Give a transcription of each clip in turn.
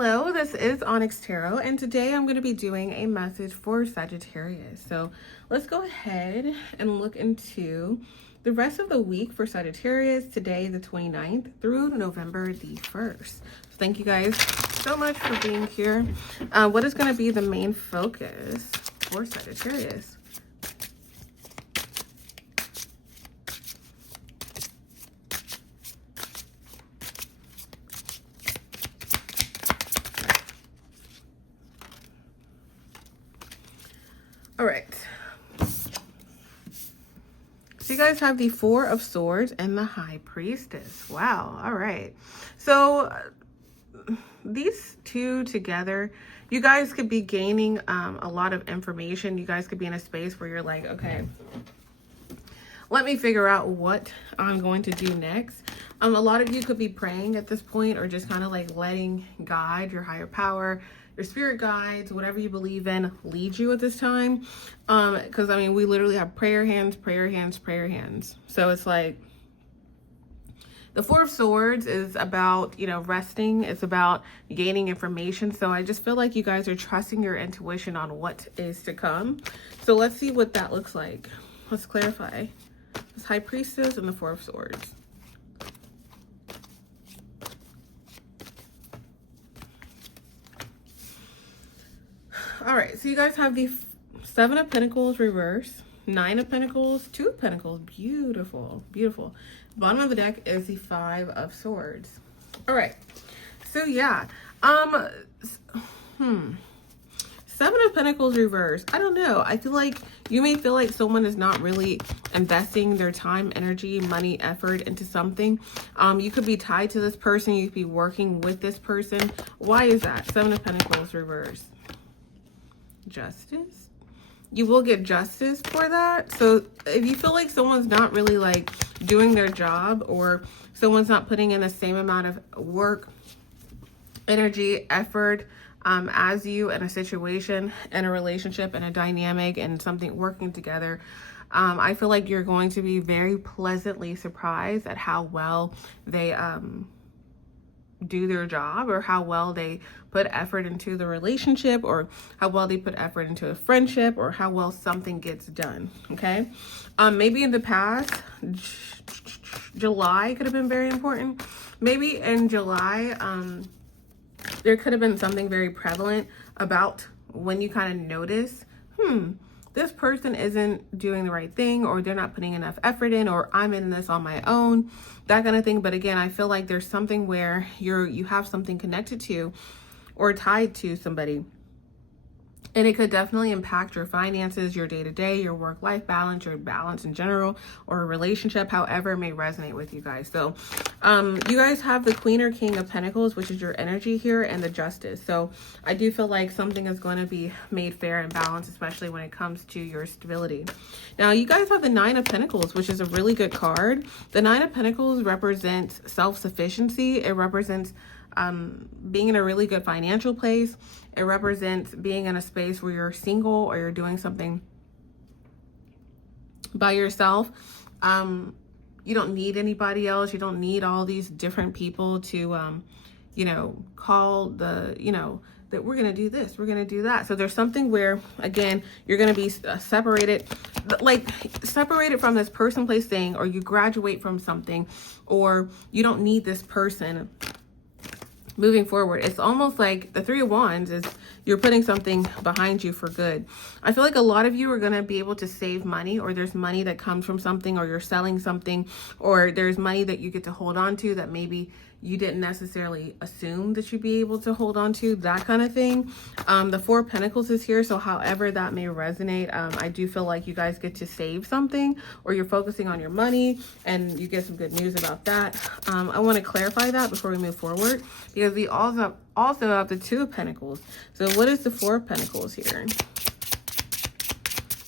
Hello, this is Onyx Tarot, and today I'm going to be doing a message for Sagittarius. So let's go ahead and look into the rest of the week for Sagittarius, today the 29th through November the 1st. So thank you guys so much for being here. What is going to be the main focus for Sagittarius? All right. So you guys have the Four of Swords and the High Priestess. Wow. All right. So these two together, you guys could be gaining a lot of information. You guys could be in a space where you're like, okay, let me figure out what I'm going to do next. A lot of you could be praying at this point, or just kind of like letting God, your higher power, your spirit guides, whatever you believe in, lead you at this time. Because I mean, we literally have prayer hands, prayer hands, prayer hands. So it's like the Four of Swords is about, you know, resting. It's about gaining information. So I just feel like you guys are trusting your intuition on what is to come. So let's see what that looks like. Let's clarify. This High Priestess and the Four of Swords. All right, so you guys have the Seven of Pentacles reverse, Nine of Pentacles, Two of Pentacles. Beautiful, beautiful. Bottom of the deck is the Five of Swords. All right, so yeah, Seven of Pentacles reverse. I don't know. I feel like you may feel like someone is not really investing their time, energy, money, effort into something. You could be tied to this person. You could be working with this person. Why is that? Seven of Pentacles reverse. Justice. You will get justice for that. So if you feel like someone's not really like doing their job, or someone's not putting in the same amount of work, energy, effort as you in a situation, in a relationship, in a dynamic, and something working together, I feel like you're going to be very pleasantly surprised at how well they do their job, or how well they put effort into the relationship, or how well they put effort into a friendship, or how well something gets done. Okay. Maybe in the past, July could have been very important. Maybe in July, there could have been something very prevalent about when you kind of notice, this person isn't doing the right thing, or they're not putting enough effort in, or I'm in this on my own, that kind of thing. But again, I feel like there's something where you have something connected to or tied to somebody, and it could definitely impact your finances, your day-to-day, your work-life balance, your balance in general, or a relationship, however it may resonate with you guys. So you guys have the Queen or King of Pentacles, which is your energy here, and the Justice. So I do feel like something is going to be made fair and balanced, especially when it comes to your stability. Now you guys have the Nine of Pentacles, which is a really good card. The Nine of Pentacles represents self-sufficiency. It represents being in a really good financial place. It represents being in a space where you're single, or you're doing something by yourself. You don't need anybody else. You don't need all these different people to, you know, call the, you know, that we're going to do this, we're going to do that. So there's something where, again, you're going to be separated, like separated from this person, place, thing, or you graduate from something, or you don't need this person moving forward. It's almost like the Three of Wands is you're putting something behind you for good. I feel like a lot of you are going to be able to save money, or there's money that comes from something, or you're selling something, or there's money that you get to hold on to that maybe you didn't necessarily assume that you'd be able to hold on to, that kind of thing. The Four of Pentacles is here, so however that may resonate, I do feel like you guys get to save something, or you're focusing on your money and you get some good news about that. I want to clarify that before we move forward, because we also have the Two of Pentacles. So what is the Four of Pentacles here?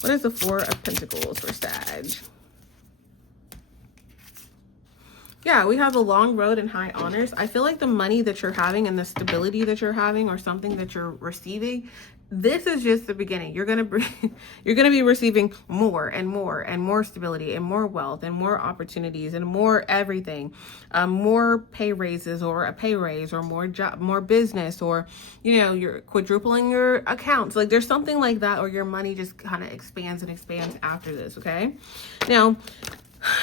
What is the Four of Pentacles for Sag? Yeah, we have a long road and high honors. I feel like the money that you're having and the stability that you're having, or something that you're receiving, this is just the beginning. You're gonna be receiving more and more and more stability and more wealth and more opportunities and more everything, more pay raises or a pay raise or more job, more business, or you're quadrupling your accounts. Like there's something like that, or your money just kind of expands and expands after this. Okay, now.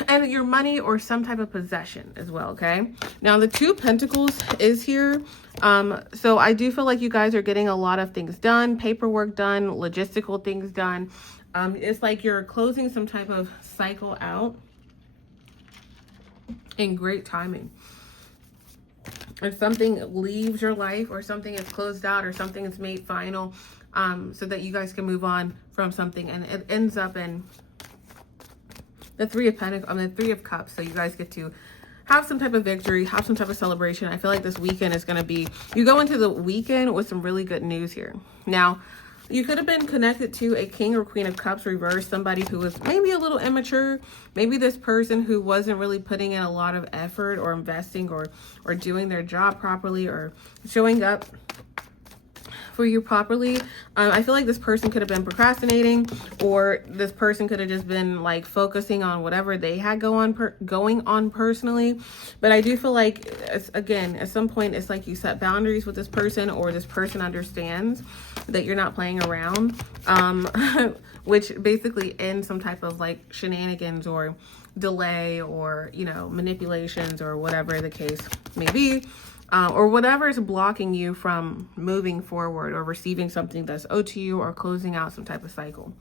And your money or some type of possession as well, okay? Now, the Two of Pentacles is here. So I do feel like you guys are getting a lot of things done, paperwork done, logistical things done. It's like you're closing some type of cycle out in great timing. Or something leaves your life, or something is closed out, or something is made final, so that you guys can move on from something. And it ends up in the Three of Pentacles, the Three of Cups. So you guys get to have some type of victory, have some type of celebration. I feel like this weekend is going to be, you go into the weekend with some really good news here. Now, you could have been connected to a King or Queen of Cups reverse, somebody who was maybe a little immature, maybe this person who wasn't really putting in a lot of effort or investing or doing their job properly or showing up for you properly. I feel like this person could have been procrastinating, or this person could have just been like focusing on whatever they had going on personally. But I do feel like, again, at some point, it's like you set boundaries with this person, or this person understands that you're not playing around, which basically ends some type of like shenanigans or delay, or manipulations, or whatever the case may be. Or whatever is blocking you from moving forward or receiving something that's owed to you, or closing out some type of cycle.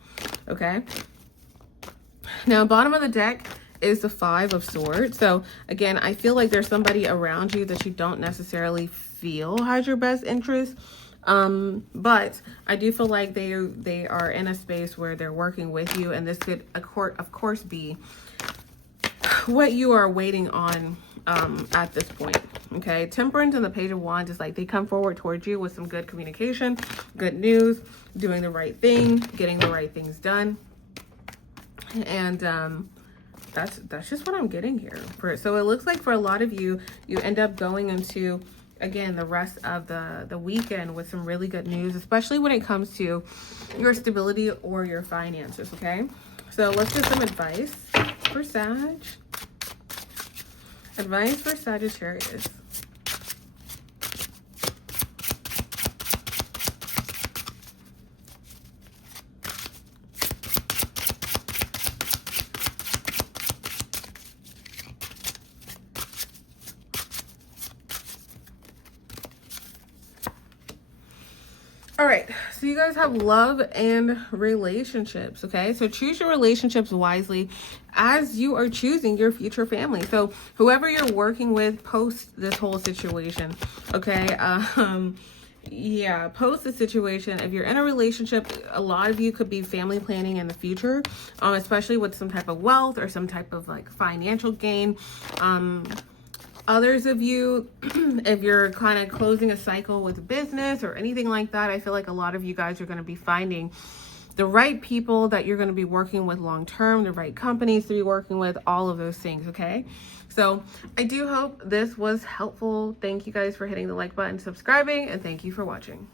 Okay. Now, bottom of the deck is the Five of Swords. So again, I feel like there's somebody around you that you don't necessarily feel has your best interest. But I do feel like they are in a space where they're working with you, and this could, of course, be what you are waiting on at this point. Okay, Temperance and the Page of Wands is like they come forward towards you with some good communication, good news, doing the right thing, getting the right things done. And that's just what I'm getting here. So it looks like for a lot of you, you end up going into, again, the rest of the weekend with some really good news, especially when it comes to your stability or your finances. Okay, so let's get some advice for Sag. Advice for Sagittarius. All right, so you guys have love and relationships, okay? So choose your relationships wisely as you are choosing your future family. So whoever you're working with post this whole situation, okay? Yeah, post the situation. If you're in a relationship, a lot of you could be family planning in the future, especially with some type of wealth or some type of like financial gain. Others of you, if you're kind of closing a cycle with business or anything like that, I feel like a lot of you guys are going to be finding the right people that you're going to be working with long term, the right companies to be working with, all of those things, okay? So I do hope this was helpful. Thank you guys for hitting the like button, subscribing, and thank you for watching.